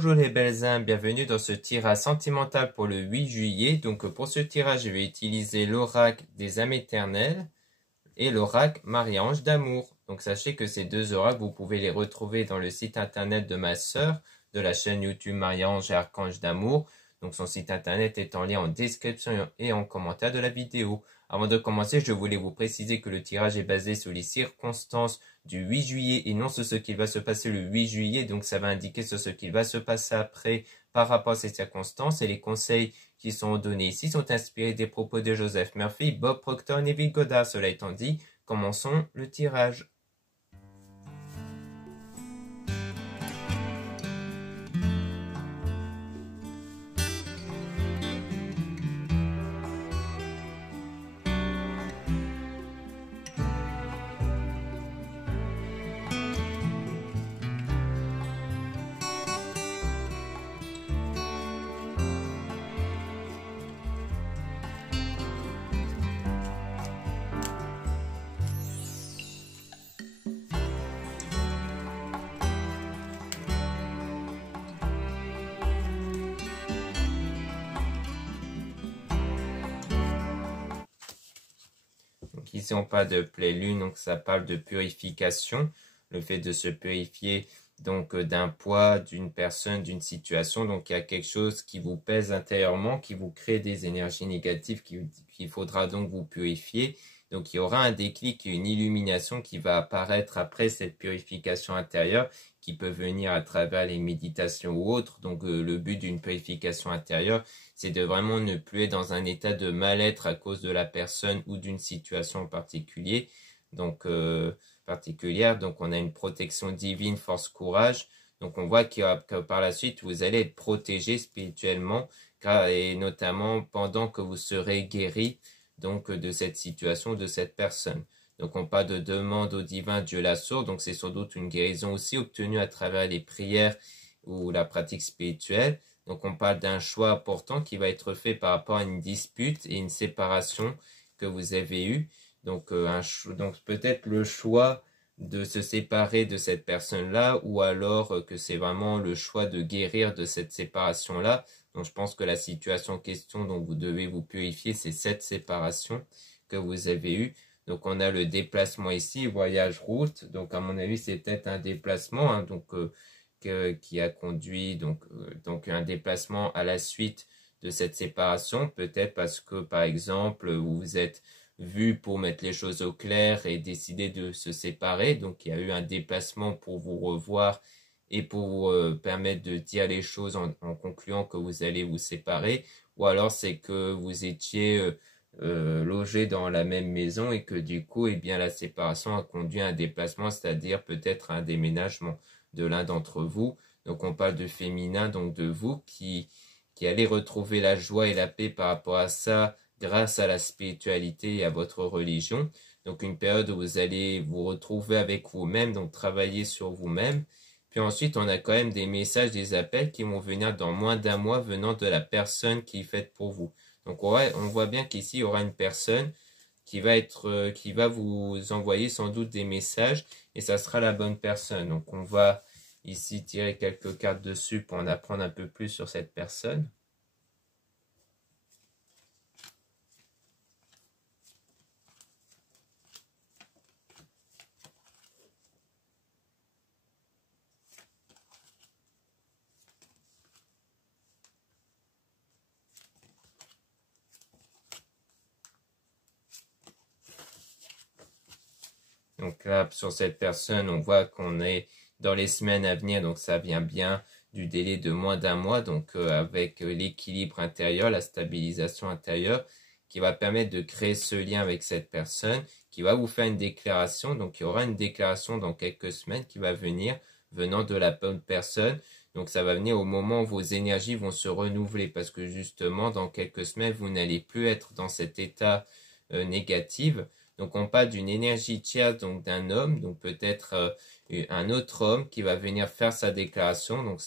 Bonjour les belles âmes, bienvenue dans ce tirage sentimental pour le 8 juillet. Donc pour ce tirage, je vais utiliser l'oracle des âmes éternelles et l'oracle Marie-Ange d'amour. Donc sachez que ces deux oracles, vous pouvez les retrouver dans le site internet de ma sœur, de la chaîne YouTube Marie-Ange et Archange d'amour. Donc son site internet est en lien en description et en commentaire de la vidéo. Avant de commencer, je voulais vous préciser que le tirage est basé sur les circonstances du 8 juillet et non sur ce qui va se passer le 8 juillet. Donc ça va indiquer sur ce qui va se passer après par rapport à ces circonstances. Et les conseils qui sont donnés ici sont inspirés des propos de Joseph Murphy, Bob Proctor et Neville Goddard. Cela étant dit, commençons le tirage. Donc ici on parle de pleine lune, donc ça parle de purification, le fait de se purifier donc d'un poids, d'une personne, d'une situation. Donc il y a quelque chose qui vous pèse intérieurement, qui vous crée des énergies négatives qu'il faudra donc vous purifier. Donc il y aura un déclic et une illumination qui va apparaître après cette purification intérieure, qui peut venir à travers les méditations ou autres. Donc le but d'une purification intérieure, c'est de vraiment ne plus être dans un état de mal-être à cause de la personne ou d'une situation en particulier. Donc particulière. Donc on a une protection divine, force, courage. Donc on voit que par la suite, vous allez être protégé spirituellement, et notamment pendant que vous serez guéri donc de cette situation, de cette personne. Donc on parle de demande au divin Dieu la source, donc c'est sans doute une guérison aussi obtenue à travers les prières ou la pratique spirituelle. Donc on parle d'un choix important qui va être fait par rapport à une dispute et une séparation que vous avez eue. Donc, donc peut-être le choix de se séparer de cette personne-là, ou alors que c'est vraiment le choix de guérir de cette séparation-là. Donc je pense que la situation en question dont vous devez vous purifier, c'est cette séparation que vous avez eue. Donc on a le déplacement ici, voyage route. Donc à mon avis, c'est peut-être un déplacement hein, qui a conduit donc un déplacement à la suite de cette séparation. Peut-être parce que par exemple, vous vous êtes vu pour mettre les choses au clair et décider de se séparer. Donc il y a eu un déplacement pour vous revoir et pour vous permettre de dire les choses en concluant que vous allez vous séparer. Ou alors c'est que vous étiez logés dans la même maison et que du coup, eh bien, la séparation a conduit à un déplacement, c'est-à-dire peut-être un déménagement de l'un d'entre vous. Donc on parle de féminin, donc de vous qui allez retrouver la joie et la paix par rapport à ça, grâce à la spiritualité et à votre religion. Donc une période où vous allez vous retrouver avec vous-même, donc travailler sur vous-même. Puis ensuite, on a quand même des messages, des appels qui vont venir dans moins d'un mois venant de la personne qui est faite pour vous. Donc on voit bien qu'ici, il y aura une personne qui va vous envoyer sans doute des messages et ça sera la bonne personne. Donc on va ici tirer quelques cartes dessus pour en apprendre un peu plus sur cette personne. Donc là, sur cette personne, on voit qu'on est dans les semaines à venir, donc ça vient bien du délai de moins d'un mois, donc avec l'équilibre intérieur, la stabilisation intérieure, qui va permettre de créer ce lien avec cette personne, qui va vous faire une déclaration. Donc il y aura une déclaration dans quelques semaines qui va venir, venant de la bonne personne. Donc ça va venir au moment où vos énergies vont se renouveler, parce que justement, dans quelques semaines, vous n'allez plus être dans cet état négatif. Donc on parle d'une énergie tierce, donc d'un homme, donc peut-être un autre homme qui va venir faire sa déclaration. Donc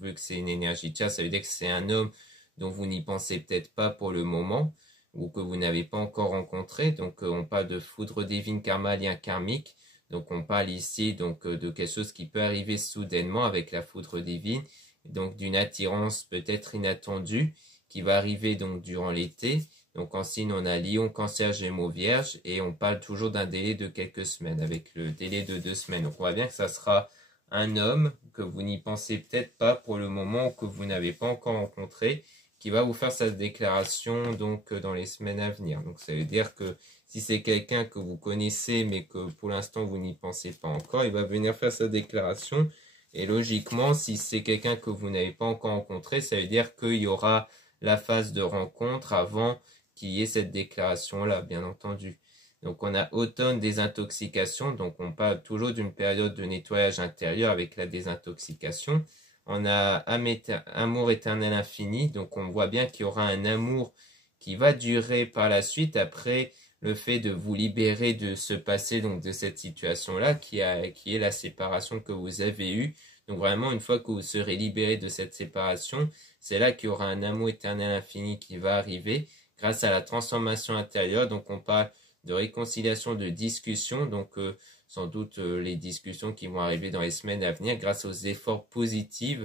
vu que c'est une énergie tierce, ça veut dire que c'est un homme dont vous n'y pensez peut-être pas pour le moment, ou que vous n'avez pas encore rencontré. Donc on parle de foudre divine, karma, lien karmique. Donc on parle ici donc de quelque chose qui peut arriver soudainement avec la foudre divine. donc d'une attirance peut-être inattendue qui va arriver donc durant l'été. Donc en signe, on a Lion, Cancer, Gémeaux, Vierge, et on parle toujours d'un délai de quelques semaines, avec le délai de 2 semaines. Donc on voit bien que ça sera un homme que vous n'y pensez peut-être pas pour le moment, ou que vous n'avez pas encore rencontré, qui va vous faire sa déclaration donc dans les semaines à venir. Donc ça veut dire que si c'est quelqu'un que vous connaissez, mais que pour l'instant vous n'y pensez pas encore, il va venir faire sa déclaration. Et logiquement, si c'est quelqu'un que vous n'avez pas encore rencontré, ça veut dire qu'il y aura la phase de rencontre avant qu'il y ait cette déclaration-là, bien entendu. Donc on a automne, désintoxication, donc on parle toujours d'une période de nettoyage intérieur avec la désintoxication. On a amour éternel infini, donc on voit bien qu'il y aura un amour qui va durer par la suite après le fait de vous libérer de ce passé, donc de cette situation-là, qui est la séparation que vous avez eue. Donc vraiment, une fois que vous serez libéré de cette séparation, c'est là qu'il y aura un amour éternel infini qui va arriver grâce à la transformation intérieure. Donc on parle de réconciliation, de discussion, donc sans doute les discussions qui vont arriver dans les semaines à venir grâce aux efforts positifs,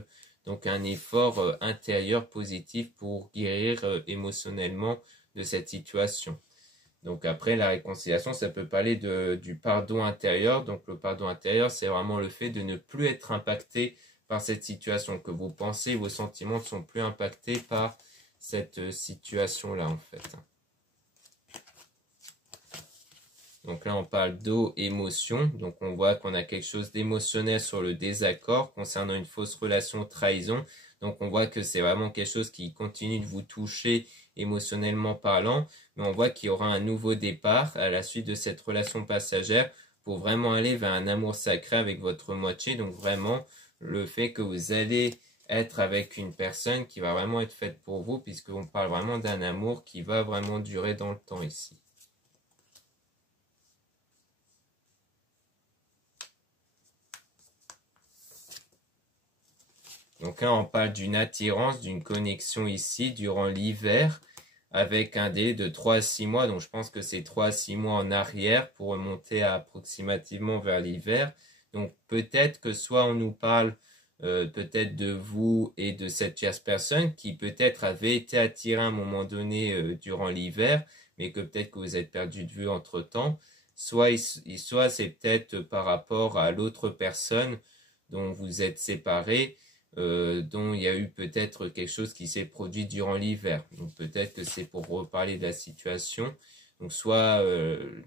donc un effort intérieur positif pour guérir émotionnellement de cette situation. Donc après la réconciliation, ça peut parler du pardon intérieur. Donc le pardon intérieur, c'est vraiment le fait de ne plus être impacté par cette situation, que vos pensées, vos sentiments ne sont plus impactés par cette situation-là en fait. Donc là, on parle d'eau, émotion. Donc on voit qu'on a quelque chose d'émotionnel sur le désaccord concernant une fausse relation, trahison. Donc on voit que c'est vraiment quelque chose qui continue de vous toucher émotionnellement parlant. Mais on voit qu'il y aura un nouveau départ à la suite de cette relation passagère pour vraiment aller vers un amour sacré avec votre moitié. Donc vraiment, le fait que vous allez être avec une personne qui va vraiment être faite pour vous, puisqu'on parle vraiment d'un amour qui va vraiment durer dans le temps ici. Donc là, on parle d'une attirance, d'une connexion ici durant l'hiver avec un délai de 3 à 6 mois. Donc je pense que c'est 3 à 6 mois en arrière pour remonter approximativement vers l'hiver. Donc peut-être que soit on nous parle peut-être de vous et de cette tierce personne qui peut-être avait été attirée à un moment donné durant l'hiver, mais que peut-être que vous êtes perdu de vue entre-temps. Soit c'est peut-être par rapport à l'autre personne dont vous êtes séparés, dont il y a eu peut-être quelque chose qui s'est produit durant l'hiver. Donc peut-être que c'est pour reparler de la situation. Donc soit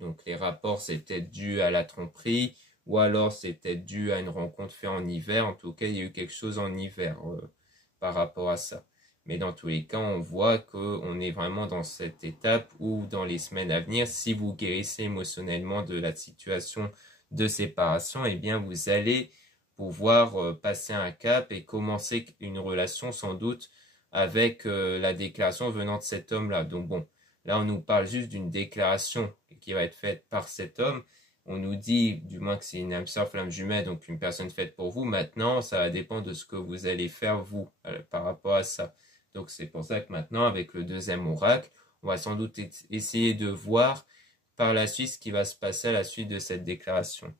donc les rapports c'est peut-être dû à la tromperie, ou alors c'est peut-être dû à une rencontre faite en hiver. En tout cas, il y a eu quelque chose en hiver par rapport à ça. Mais dans tous les cas, on voit qu'on est vraiment dans cette étape où dans les semaines à venir, si vous guérissez émotionnellement de la situation de séparation, eh bien vous allez pouvoir passer un cap et commencer une relation sans doute avec la déclaration venant de cet homme-là. Donc bon, là on nous parle juste d'une déclaration qui va être faite par cet homme. On nous dit du moins que c'est une âme sœur flamme jumelle, donc une personne faite pour vous. Maintenant, ça va dépendre de ce que vous allez faire vous par rapport à ça. Donc c'est pour ça que maintenant, avec le deuxième oracle, on va sans doute essayer de voir par la suite ce qui va se passer à la suite de cette déclaration.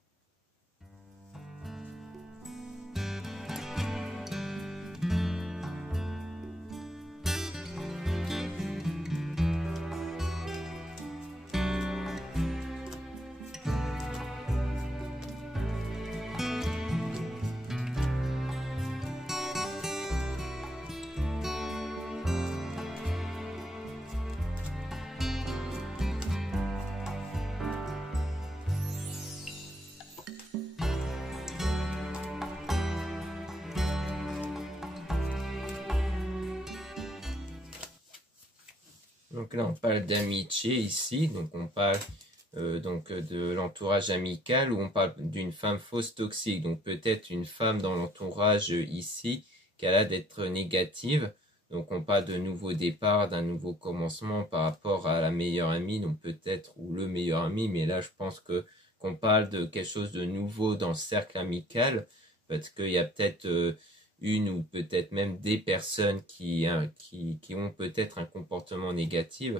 Donc là, on parle d'amitié ici, donc on parle donc de l'entourage amical, où on parle d'une femme fausse toxique, donc peut-être une femme dans l'entourage ici qui a l'air d'être négative. Donc on parle de nouveau départ, d'un nouveau commencement par rapport à la meilleure amie, donc peut-être ou le meilleur ami, mais là je pense qu'on parle de quelque chose de nouveau dans le cercle amical, parce qu'il y a peut-être une ou peut-être même des personnes qui ont peut-être un comportement négatif.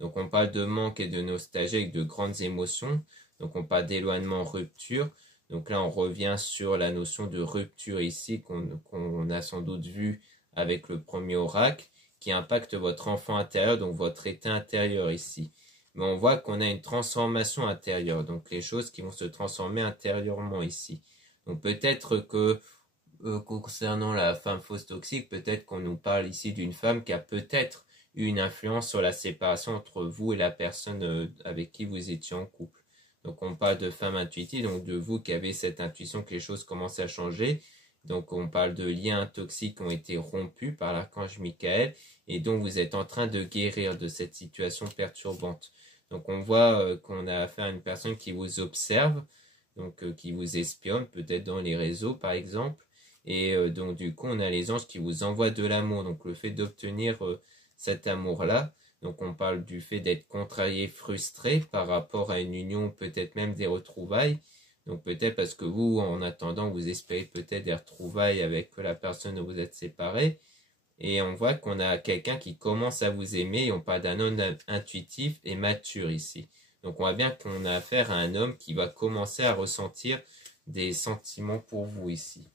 Donc on parle de manque et de nostalgie avec de grandes émotions. Donc on parle d'éloignement, rupture. Donc là, on revient sur la notion de rupture ici qu'on a sans doute vu avec le premier oracle, qui impacte votre enfant intérieur, donc votre état intérieur ici. Mais on voit qu'on a une transformation intérieure, donc les choses qui vont se transformer intérieurement ici. Donc peut-être que concernant la femme fausse toxique, peut-être qu'on nous parle ici d'une femme qui a peut-être eu une influence sur la séparation entre vous et la personne avec qui vous étiez en couple. Donc on parle de femme intuitive, donc de vous qui avez cette intuition que les choses commencent à changer. Donc on parle de liens toxiques qui ont été rompus par l'archange Michael et donc vous êtes en train de guérir de cette situation perturbante. Donc on voit qu'on a affaire à une personne qui vous observe, donc qui vous espionne, peut-être dans les réseaux par exemple. Et donc du coup on a les anges qui vous envoient de l'amour. Donc le fait d'obtenir cet amour-là, donc on parle du fait d'être contrarié, frustré par rapport à une union, peut-être même des retrouvailles. Donc peut-être parce que vous, en attendant, vous espérez peut-être des retrouvailles avec la personne dont vous êtes séparés. Et on voit qu'on a quelqu'un qui commence à vous aimer. Et on parle d'un homme intuitif et mature ici. Donc on voit bien qu'on a affaire à un homme qui va commencer à ressentir des sentiments pour vous ici.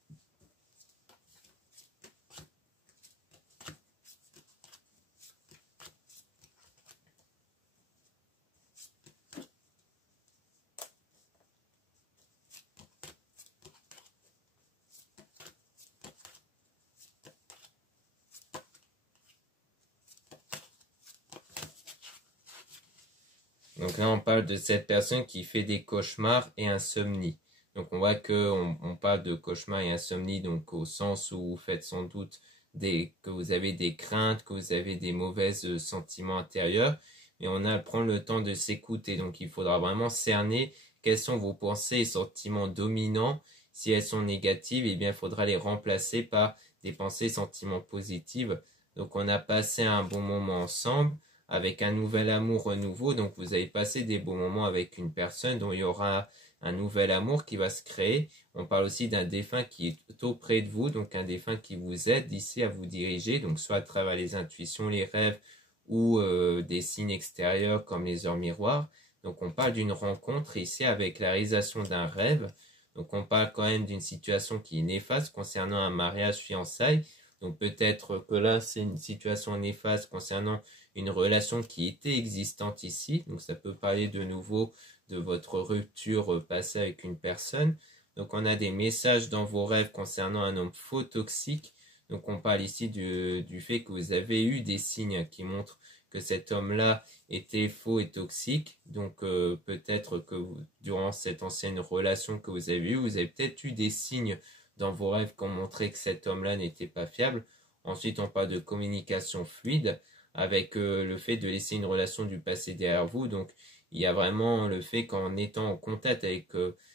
Donc là, on parle de cette personne qui fait des cauchemars et insomnie. Donc on voit qu'on parle de cauchemars et insomnie, donc au sens où vous faites sans doute que vous avez des craintes, que vous avez des mauvais sentiments intérieurs. Mais on a à prendre le temps de s'écouter. Donc il faudra vraiment cerner quelles sont vos pensées et sentiments dominants. Si elles sont négatives, eh bien il faudra les remplacer par des pensées et sentiments positifs. Donc on a passé un bon moment ensemble, avec un nouvel amour renouveau. Donc vous avez passé des bons moments avec une personne dont il y aura un nouvel amour qui va se créer. On parle aussi d'un défunt qui est auprès de vous, donc un défunt qui vous aide ici à vous diriger, donc soit à travers les intuitions, les rêves ou des signes extérieurs comme les heures miroirs. Donc on parle d'une rencontre ici avec la réalisation d'un rêve. Donc on parle quand même d'une situation qui est néfaste concernant un mariage fiançailles. Donc peut-être que là c'est une situation néfaste concernant une relation qui était existante ici. Donc ça peut parler de nouveau de votre rupture passée avec une personne. Donc on a des messages dans vos rêves concernant un homme faux toxique. Donc on parle ici du fait que vous avez eu des signes qui montrent que cet homme-là était faux et toxique. Donc peut-être que durant cette ancienne relation que vous avez eue, vous avez peut-être eu des signes dans vos rêves qui ont montré que cet homme-là n'était pas fiable. Ensuite on parle de communication fluide, avec le fait de laisser une relation du passé derrière vous. Donc il y a vraiment le fait qu'en étant en contact avec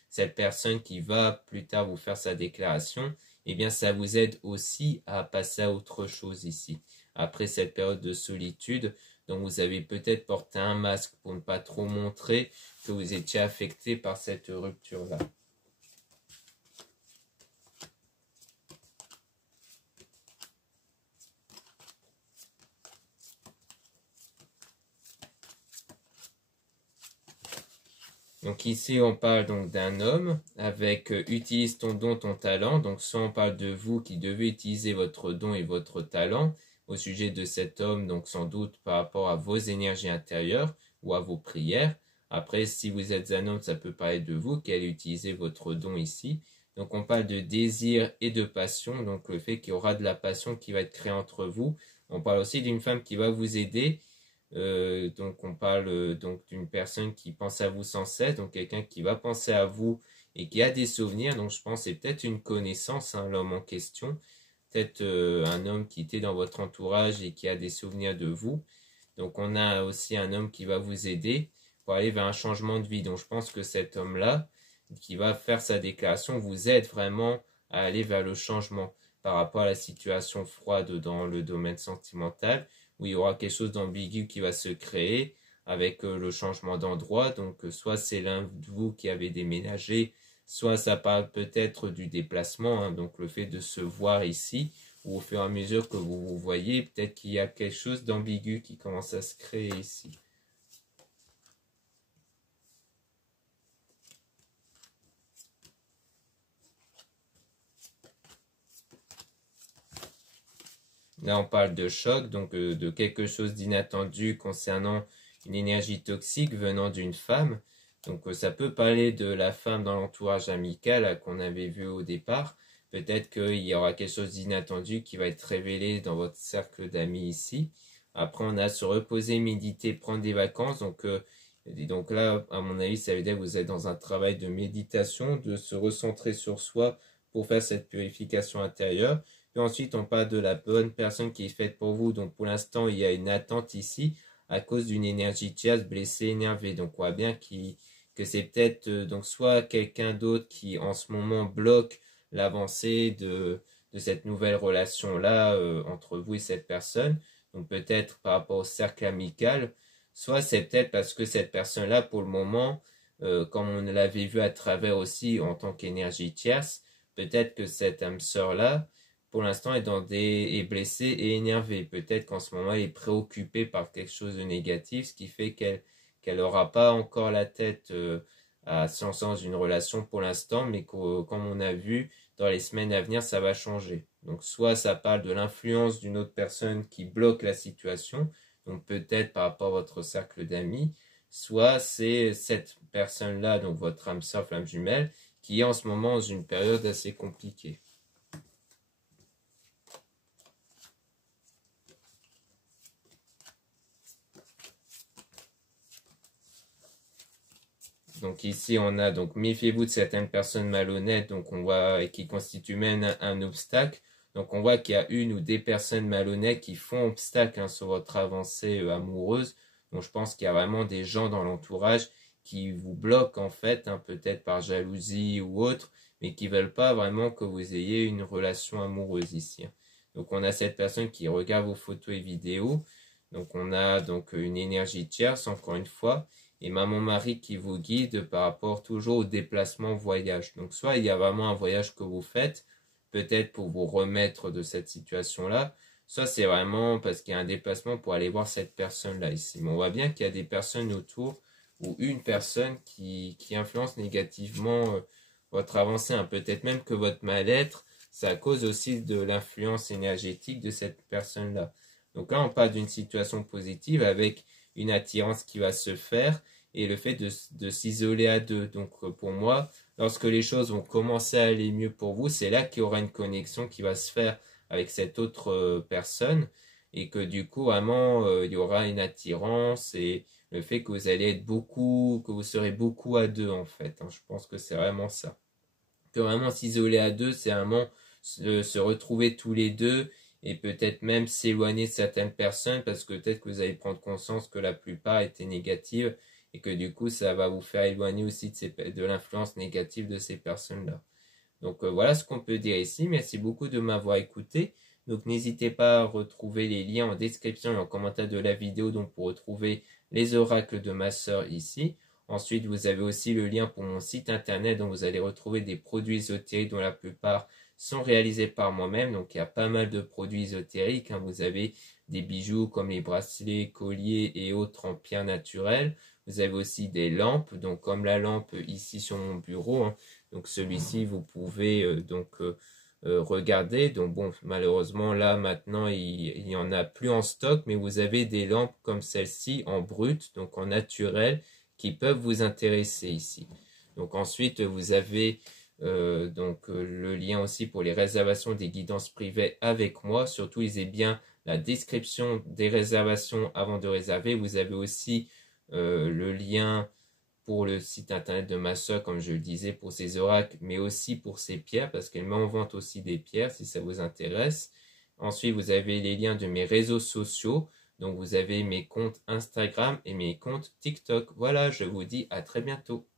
cette personne qui va plus tard vous faire sa déclaration, eh bien ça vous aide aussi à passer à autre chose ici. Après cette période de solitude, donc vous avez peut-être porté un masque pour ne pas trop montrer que vous étiez affecté par cette rupture-là. Donc ici, on parle donc d'un homme avec utilise ton don, ton talent. Donc soit on parle de vous qui devez utiliser votre don et votre talent au sujet de cet homme, donc sans doute par rapport à vos énergies intérieures ou à vos prières. Après, si vous êtes un homme, ça peut parler de vous qui allez utiliser votre don ici. Donc on parle de désir et de passion, donc le fait qu'il y aura de la passion qui va être créée entre vous. On parle aussi d'une femme qui va vous aider. Donc on parle donc d'une personne qui pense à vous sans cesse, donc quelqu'un qui va penser à vous et qui a des souvenirs. Donc je pense que c'est peut-être une connaissance, hein, l'homme en question, peut-être un homme qui était dans votre entourage et qui a des souvenirs de vous. Donc on a aussi un homme qui va vous aider pour aller vers un changement de vie. Donc je pense que cet homme-là qui va faire sa déclaration vous aide vraiment à aller vers le changement par rapport à la situation froide dans le domaine sentimental, où il y aura quelque chose d'ambigu qui va se créer avec le changement d'endroit. Donc soit c'est l'un de vous qui avez déménagé, soit ça parle peut-être du déplacement, hein, donc le fait de se voir ici, ou au fur et à mesure que vous vous voyez, peut-être qu'il y a quelque chose d'ambigu qui commence à se créer ici. Là, on parle de choc, donc de quelque chose d'inattendu concernant une énergie toxique venant d'une femme. Donc ça peut parler de la femme dans l'entourage amical qu'on avait vu au départ. Peut-être qu'il y aura quelque chose d'inattendu qui va être révélé dans votre cercle d'amis ici. Après, on a se reposer, méditer, prendre des vacances. Donc là, à mon avis, ça veut dire que vous êtes dans un travail de méditation, de se recentrer sur soi pour faire cette purification intérieure. Puis ensuite, on parle de la bonne personne qui est faite pour vous. Donc pour l'instant, il y a une attente ici à cause d'une énergie tierce blessée, énervée. Donc on voit bien que c'est peut-être donc soit quelqu'un d'autre qui en ce moment bloque l'avancée de cette nouvelle relation-là entre vous et cette personne. Donc peut-être par rapport au cercle amical, soit c'est peut-être parce que cette personne-là, pour le moment, comme on l'avait vu à travers aussi en tant qu'énergie tierce, peut-être que cette âme sœur-là, pour l'instant, est blessée et énervée. Peut-être qu'en ce moment, elle est préoccupée par quelque chose de négatif, ce qui fait qu'elle n'aura pas encore la tête à 100 sens d'une relation pour l'instant, mais comme on a vu, dans les semaines à venir, ça va changer. Donc soit ça parle de l'influence d'une autre personne qui bloque la situation, donc peut-être par rapport à votre cercle d'amis, soit c'est cette personne-là, donc votre âme sœur, flamme jumelle, qui est en ce moment dans une période assez compliquée. Donc ici, on a donc méfiez-vous de certaines personnes malhonnêtes, donc on voit qui constituent même un obstacle. Donc on voit qu'il y a une ou des personnes malhonnêtes qui font obstacle sur votre avancée amoureuse. Donc je pense qu'il y a vraiment des gens dans l'entourage qui vous bloquent en fait, peut-être par jalousie ou autre, mais qui veulent pas vraiment que vous ayez une relation amoureuse ici. Donc on a cette personne qui regarde vos photos et vidéos. Donc on a donc une énergie tierce encore une fois. Et maman Marie qui vous guide par rapport toujours au déplacement voyage. Donc soit il y a vraiment un voyage que vous faites, peut-être pour vous remettre de cette situation-là, soit c'est vraiment parce qu'il y a un déplacement pour aller voir cette personne-là ici. Mais on voit bien qu'il y a des personnes autour ou une personne qui influence négativement votre avancée. Peut-être même que votre mal-être, c'est à cause aussi de l'influence énergétique de cette personne-là. Donc là, on parle d'une situation positive avec une attirance qui va se faire et le fait de s'isoler à deux. Donc pour moi, lorsque les choses vont commencer à aller mieux pour vous, c'est là qu'il y aura une connexion qui va se faire avec cette autre personne et que du coup vraiment il y aura une attirance et le fait que vous allez être beaucoup, que vous serez beaucoup à deux en fait. Je pense que c'est vraiment ça. Que vraiment s'isoler à deux, c'est vraiment se retrouver tous les deux et peut-être même s'éloigner de certaines personnes parce que peut-être que vous allez prendre conscience que la plupart étaient négatives et que du coup ça va vous faire éloigner aussi de l'influence négative de ces personnes-là. Donc voilà ce qu'on peut dire ici. Merci beaucoup de m'avoir écouté. Donc n'hésitez pas à retrouver les liens en description et en commentaire de la vidéo donc pour retrouver les oracles de ma sœur ici. Ensuite, vous avez aussi le lien pour mon site internet dont vous allez retrouver des produits ésotériques dont la plupart sont réalisés par moi-même. Donc il y a pas mal de produits ésotériques. Vous avez des bijoux comme les bracelets, colliers et autres en pierre naturelle. Vous avez aussi des lampes, donc comme la lampe ici sur mon bureau. Donc celui-ci, vous pouvez regarder. Donc bon, malheureusement là maintenant il n'y en a plus en stock, mais vous avez des lampes comme celle-ci en brut, donc en naturel, qui peuvent vous intéresser ici. Donc ensuite vous avez le lien aussi pour les réservations des guidances privées avec moi. Surtout lisez bien la description des réservations avant de réserver. Vous avez aussi le lien pour le site internet de ma soeur, comme je le disais, pour ses oracles, mais aussi pour ses pierres, parce qu'elle met en vente aussi des pierres, si ça vous intéresse. Ensuite, vous avez les liens de mes réseaux sociaux. Donc, vous avez mes comptes Instagram et mes comptes TikTok. Voilà, je vous dis à très bientôt.